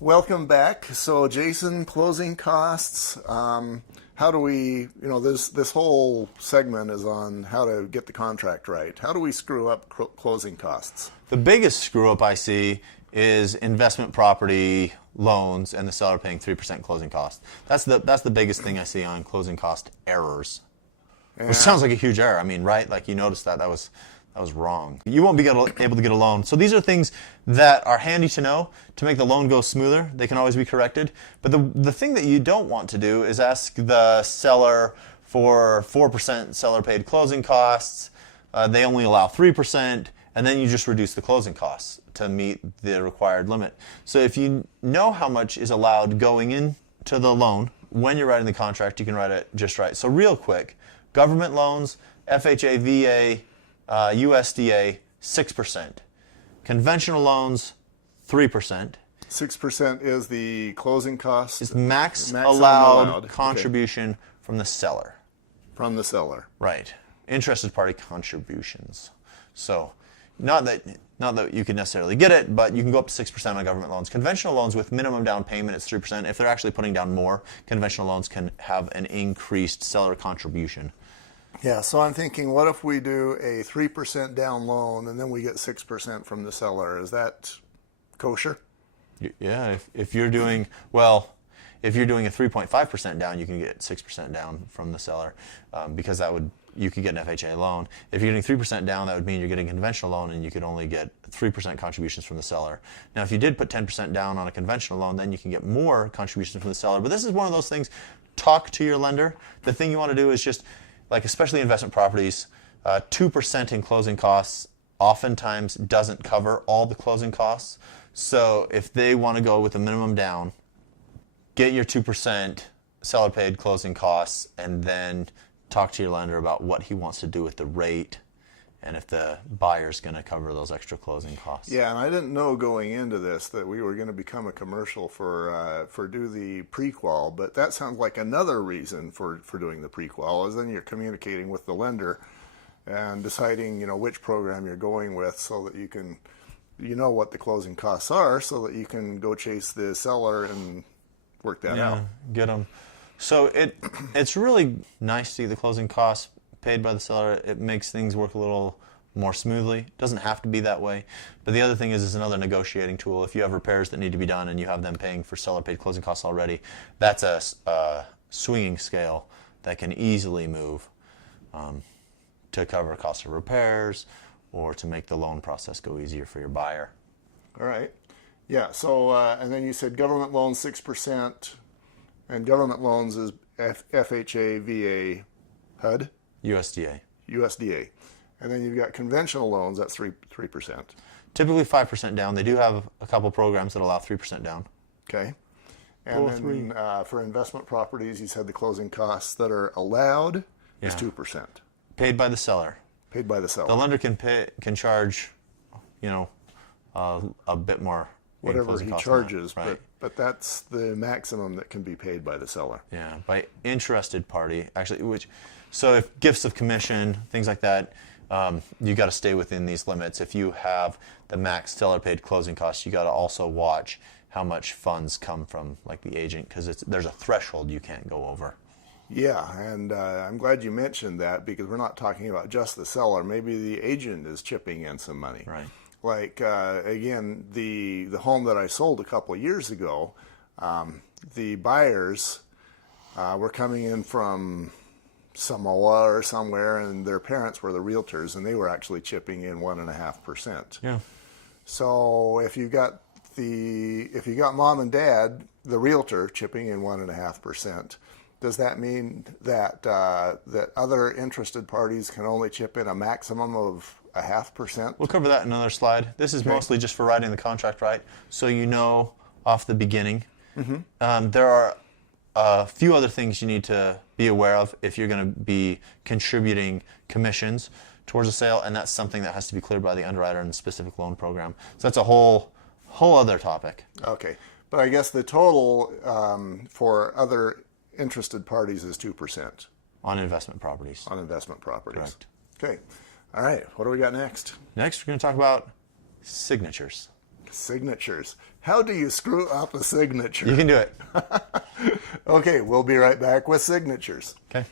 Welcome back. So, Jason, closing costs. How do we, this whole segment is on how to get the contract right. How do we screw up closing costs? The biggest screw up I see is investment property loans and the seller paying 3% closing cost. That's the biggest thing I see on closing cost errors. Which sounds like a huge error. I mean, right? Like you noticed that was wrong. You won't be able to get a loan. So these are things that are handy to know to make the loan go smoother. They can always be corrected. But the thing that you don't want to do is ask the seller for 4% seller paid closing costs. They only allow 3%, and then you just reduce the closing costs to meet the required limit. So if you know how much is allowed going into the loan, when you're writing the contract, you can write it just right. So real quick, government loans, FHA, VA, USDA, 6%. Conventional loans, 3%. 6% is the closing cost? It's max allowed contribution from the seller. From the seller. Right. Interested party contributions. So not that you can necessarily get it, but you can go up to 6% on government loans. Conventional loans with minimum down payment, it's 3%. If they're actually putting down more, conventional loans can have an increased seller contribution. Yeah, so I'm thinking, what if we do a 3% down loan and then we get 6% from the seller? Is that kosher? Yeah, if you're doing, well, if you're doing a 3.5% down, you can get 6% down from the seller because you could get an FHA loan. If you're getting 3% down, that would mean you're getting a conventional loan and you could only get 3% contributions from the seller. Now, if you did put 10% down on a conventional loan, then you can get more contributions from the seller. But this is one of those things, talk to your lender. The thing you want to do is just, like especially investment properties, 2% in closing costs oftentimes doesn't cover all the closing costs. So if they want to go with a minimum down, get your 2% seller paid closing costs and then talk to your lender about what he wants to do with the rate and if the buyer's going to cover those extra closing costs. Yeah, and I didn't know going into this that we were going to become a commercial for do the pre-qual, but that sounds like another reason for doing the pre-qual is then you're communicating with the lender and deciding which program you're going with so that you can what the closing costs are so that you can go chase the seller and work that out. Get them. So it's really nice to see the closing costs paid by the seller. It makes things work a little more smoothly. It doesn't have to be that way. But the other thing is it's another negotiating tool. If you have repairs that need to be done and you have them paying for seller paid closing costs already, that's a swinging scale that can easily move to cover cost of repairs or to make the loan process go easier for your buyer. All right. Yeah. So and then you said government loans 6%, and government loans is FHA, VA, HUD. USDA. And then you've got conventional loans at 3%. Typically 5% down. They do have a couple programs that allow 3% down. Okay. And then for investment properties, you said the closing costs that are allowed is 2%. Paid by the seller. Paid by the seller. The lender can charge, a bit more. Whatever he charges, right. but that's the maximum that can be paid by the seller. Yeah, by interested party, actually, so if gifts of commission, things like that, you got to stay within these limits. If you have the max seller paid closing costs, you got to also watch how much funds come from like the agent because there's a threshold you can't go over. Yeah, and I'm glad you mentioned that because we're not talking about just the seller. Maybe the agent is chipping in some money. Right. Like, again, the home that I sold a couple of years ago, the buyers were coming in from Samoa or somewhere, and their parents were the realtors, and they were actually chipping in 1.5%. Yeah. So if you got mom and dad, the realtor, chipping in 1.5%, does that mean that that other interested parties can only chip in a maximum of 0.5%? We'll cover that in another slide. This is mostly just for writing the contract right, so you know off the beginning. Mm-hmm. There are a few other things you need to be aware of if you're going to be contributing commissions towards a sale, and that's something that has to be cleared by the underwriter in the specific loan program. So that's a whole other topic. Okay, but I guess the total for other interested parties is 2%. On investment properties. On investment properties. Correct. Okay. All right. What do we got next? Next, we're going to talk about signatures. Signatures. How do you screw up a signature? You can do it. Okay, we'll be right back with signatures. Okay.